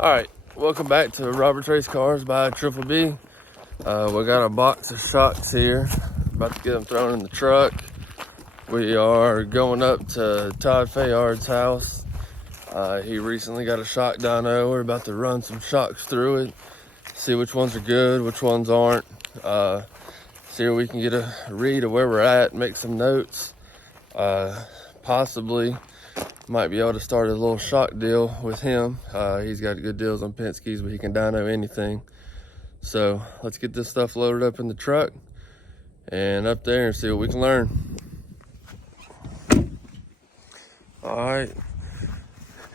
Alright, welcome back to Robert's Race Cars by Triple B. We got a box of shocks here, about to get them thrown in the truck. We are going up to Todd Fayard's house. He recently got a shock dyno. We're about to run some shocks through it, see which ones are good, which ones aren't. See if we can get a read of where we're at, make some notes. Possibly might be able to start a little shock deal with him. He's got good deals on Penske's, but he can dyno anything. So let's get this stuff loaded up in the truck and up there and see what we can learn. All right,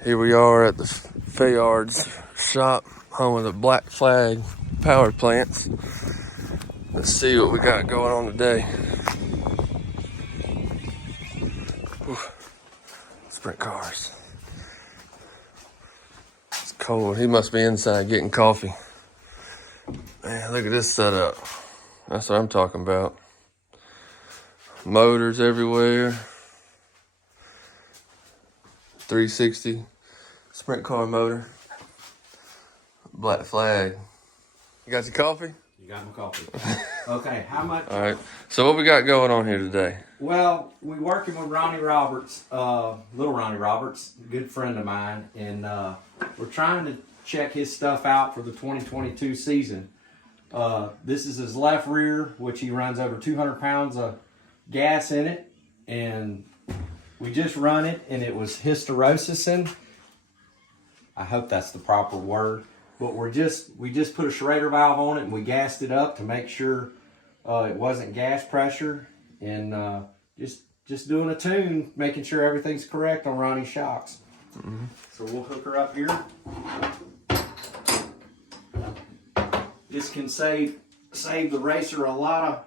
here we are at the Fayard's shop, home of the Black Flag Powerplants. Let's see what we got going on today. Whew. Sprint cars. It's cold. He must be inside getting coffee. Man, look at this setup. That's what I'm talking about. Motors everywhere. 360 sprint car motor. Black Flag. You got your coffee? You got my coffee. Okay, how much? All right. So what we got going on here today? Well, we're working with Ronnie Roberts, little Ronnie Roberts, a good friend of mine, and we're trying to check his stuff out for the 2022 season. This is his left rear, which he runs over 200 pounds of gas in it, and we just run it, and it was hysterosising. I hope that's the proper word. But we just put a Schrader valve on it, and we gassed it up to make sure it wasn't gas pressure, and just doing a tune, making sure everything's correct on Ronnie's shocks. Mm-hmm. So we'll hook her up here. This can save the racer a lot of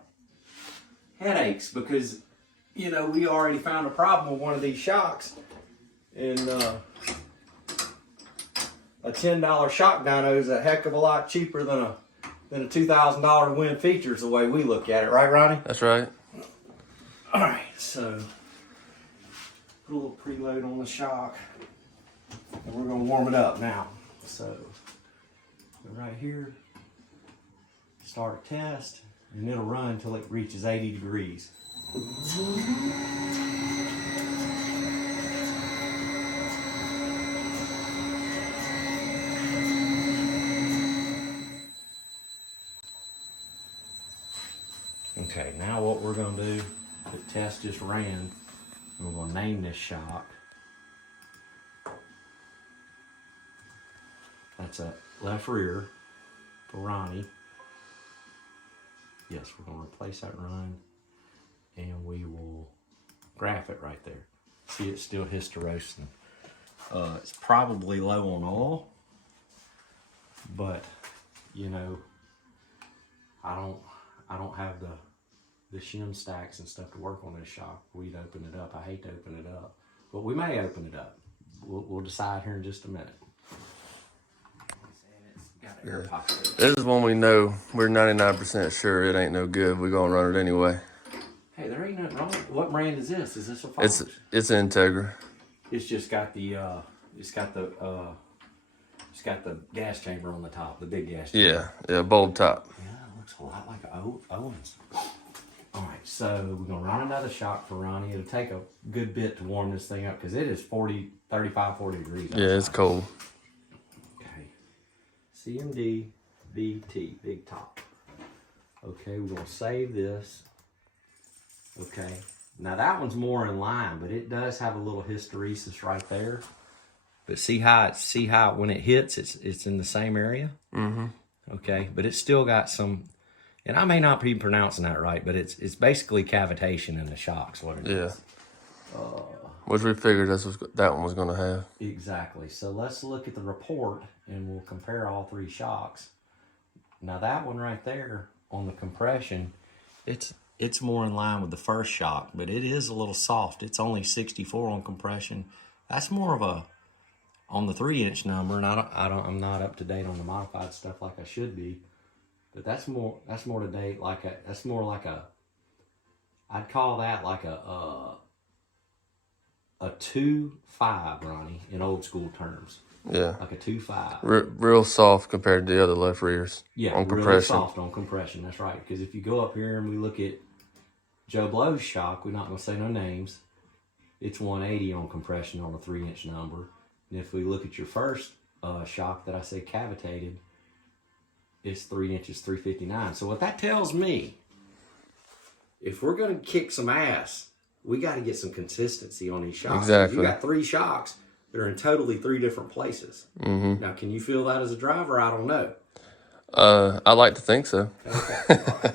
headaches because, you know, we already found a problem with one of these shocks, and a $10 shock dyno is a heck of a lot cheaper than a $2,000 win features, the way we look at it, right, Ronnie? That's right. All right, so put a little preload on the shock, and we're gonna warm it up now. So go right here, start a test, and it'll run until it reaches 80 degrees. Okay, now what we're gonna do, the test just ran, we're gonna name this shock. That's a left rear for Ronnie. Yes, we're gonna replace that run, and we will graph it right there. See, it's still hysterosing. It's probably low on oil, but you know, I don't have the shim stacks and stuff to work on this shock. We'd open it up. I hate to open it up, but we may open it up. We'll decide here in just a minute. This is one we know we're 99% sure it ain't no good. We're gonna run it anyway. Hey, there ain't nothing wrong. What brand is this? Is this a Fox? It's Integra. It's just got the gas chamber on the top, the big gas chamber. Yeah, bulb top. Yeah, it looks a lot like Owens. All right, so we're gonna run another shock for Ronnie. It'll take a good bit to warm this thing up because it is 35, 40 degrees outside. Yeah, it's cold. Okay, CMD BT, big top. Okay, we're gonna save this. Okay, now that one's more in line, but it does have a little hysteresis right there. But see how when it hits, it's in the same area. Mm-hmm. Okay, but it's still got some. And I may not be pronouncing that right, but it's basically cavitation in the shocks. What it is. Which we figured that one was going to have. Exactly. So let's look at the report, and we'll compare all three shocks. Now that one right there on the compression, it's more in line with the first shock, but it is a little soft. It's only 64 on compression. That's more of a on the 3-inch number, and I'm not up to date on the modified stuff like I should be. But that's more to date. That's more like a. I'd call that like a 2.5, Ronnie, in old school terms. Yeah. Like a 2.5. Real soft compared to the other left rears. Yeah, on really compression. soft on compression. That's right. Because if you go up here and we look at Joe Blow's shock, we're not going to say no names. It's 180 on compression on a 3-inch number. And if we look at your first shock that I say cavitated, it's 3 inches, 359. So what that tells me, if we're going to kick some ass, we got to get some consistency on these shocks. Exactly. You got 3 shocks that are in totally 3 different places. Mm-hmm. Now, can you feel that as a driver? I don't know. I like to think so. Okay. All right.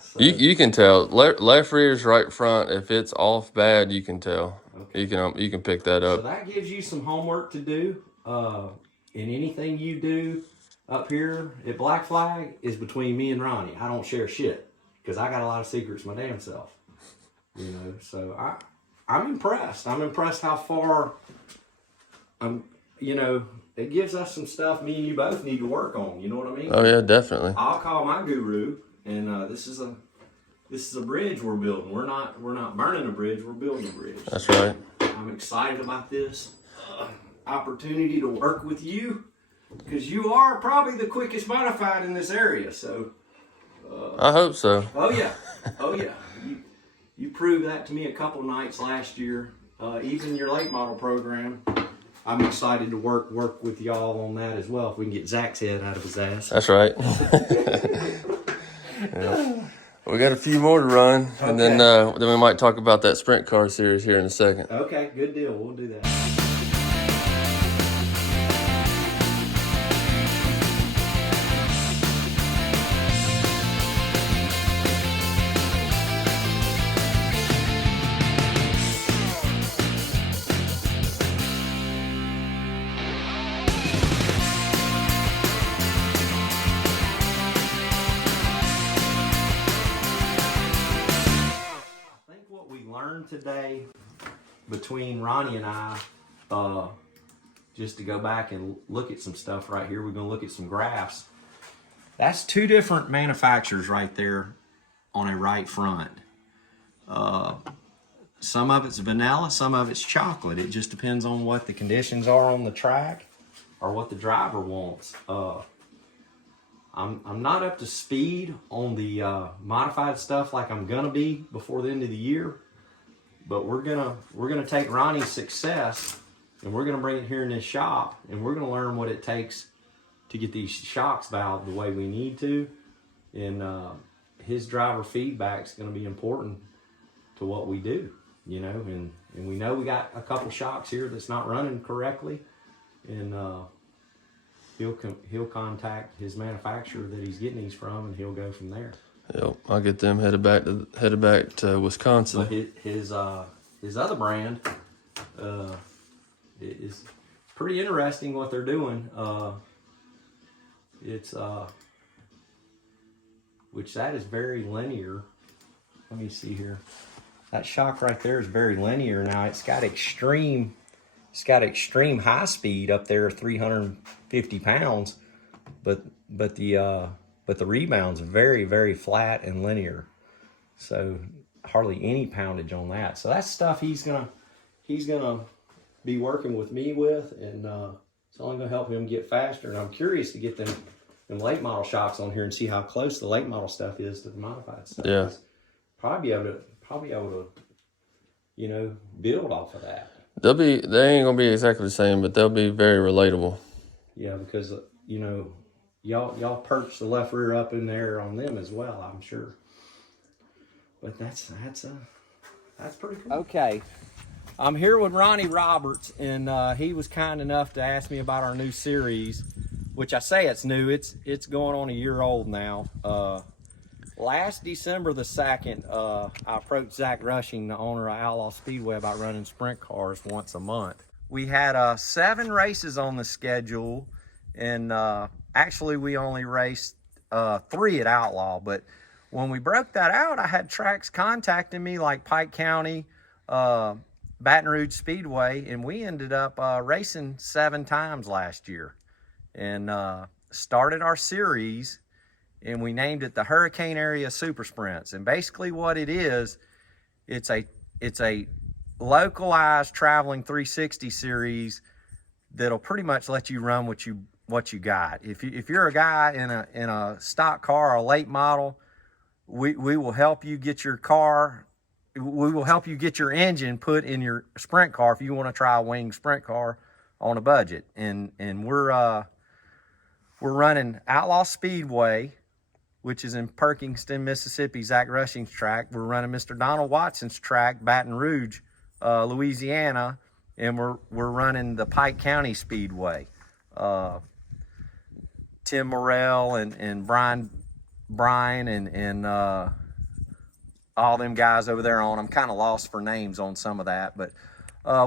So, You can tell left rear's right front. If it's off bad, you can tell. Okay. You can pick that up. So that gives you some homework to do. In anything you do up here at Black Flag is between me and Ronnie. I don't share shit because I got a lot of secrets my damn self. You know, so I'm impressed. I'm impressed how far. You know, it gives us some stuff me and you both need to work on. You know what I mean? Oh yeah, definitely. I'll call my guru, and this is a bridge we're building. We're not burning a bridge. We're building a bridge. That's right. I'm excited about this opportunity to work with you because you are probably the quickest modified in this area. So I hope so. Oh yeah. You proved that to me a couple nights last year. Even your late model program. I'm excited to work with y'all on that as well. If we can get Zach's head out of his ass. That's right. Yeah. We got a few more to run, okay. And then we might talk about that sprint car series here in a second. Okay, good deal. We'll do that. Today between Ronnie and I, just to go back and look at some stuff right here, we're going to look at some graphs. That's 2 different manufacturers right there on a right front. Some of it's vanilla, some of it's chocolate. It just depends on what the conditions are on the track or what the driver wants. I'm not up to speed on the modified stuff like I'm gonna be before the end of the year. But we're gonna take Ronnie's success and we're gonna bring it here in this shop and we're gonna learn what it takes to get these shocks valved the way we need to. And his driver feedback is gonna be important to what we do, you know. And we know we got a couple shocks here that's not running correctly, and he'll contact his manufacturer that he's getting these from, and he'll go from there. Yep, I'll get them headed back to Wisconsin. But his other brand is pretty interesting what they're doing. It's which that is very linear. Let me see here. That shock right there is very linear. Now it's got extreme high speed up there, 350 pounds, but the rebound's very, very flat and linear. So hardly any poundage on that. So that's stuff he's gonna be working with me with, and it's only gonna help him get faster. And I'm curious to get them late model shocks on here and see how close the late model stuff is to the modified stuff. Yeah. Probably be able to, you know, build off of that. They ain't gonna be exactly the same, but they'll be very relatable. Yeah, because you know, y'all perch the left rear up in there on them as well, I'm sure. But that's pretty cool. Okay, I'm here with Ronnie Roberts, and he was kind enough to ask me about our new series, which I say it's new. It's going on a year old now. Last December the 2nd, I approached Zach Rushing, the owner of Outlaw Speedway, about running sprint cars once a month. We had 7 races on the schedule, and actually we only raced 3 at Outlaw. But when we broke that out, I had tracks contacting me like Pike County, Baton Rouge Speedway, and we ended up racing 7 times last year, and started our series. And we named it the Hurricane Area Super Sprints. And basically what it is, it's a localized traveling 360 series that'll pretty much let you run what you got. If you're a guy in a stock car or a late model, we will help you get your car. We will help you get your engine put in your sprint car if you want to try a wing sprint car on a budget. And we're running Outlaw Speedway, which is in Perkinston, Mississippi, Zach Rushing's track. We're running Mr. Donald Watson's track, Baton Rouge, Louisiana, and we're running the Pike County Speedway. Tim Morrell and Brian and all them guys over there on. I'm kind of lost for names on some of that, but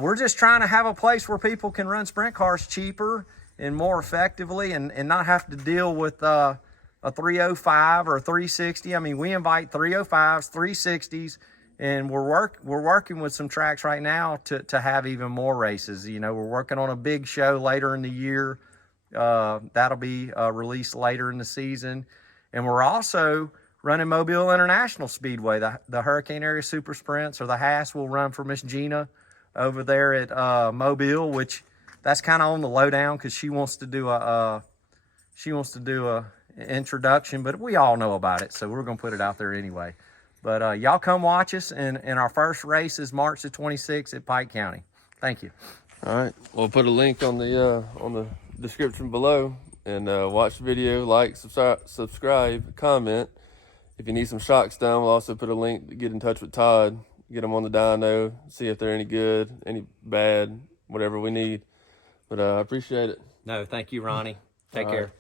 we're just trying to have a place where people can run sprint cars cheaper and more effectively, and not have to deal with a 305 or a 360. I mean, we invite 305s, 360s, and we're working with some tracks right now to have even more races. You know, we're working on a big show later in the year. That'll be released later in the season. And we're also running Mobile International Speedway. The Hurricane Area Super Sprints, or the HASS, will run for Miss Gina over there at Mobile, which that's kind of on the lowdown because she wants to do a introduction, but we all know about it, so we're gonna put it out there anyway. But y'all come watch us, and our first race is March the 26th at Pike County. Thank you. All right, we'll put a link on the description below, and watch the video, like, subscribe, comment. If you need some shocks done, we'll also put a link to get in touch with Todd, get them on the dyno, see if they're any good, any bad, whatever we need. But I appreciate it. No, thank you, Ronnie. Take care.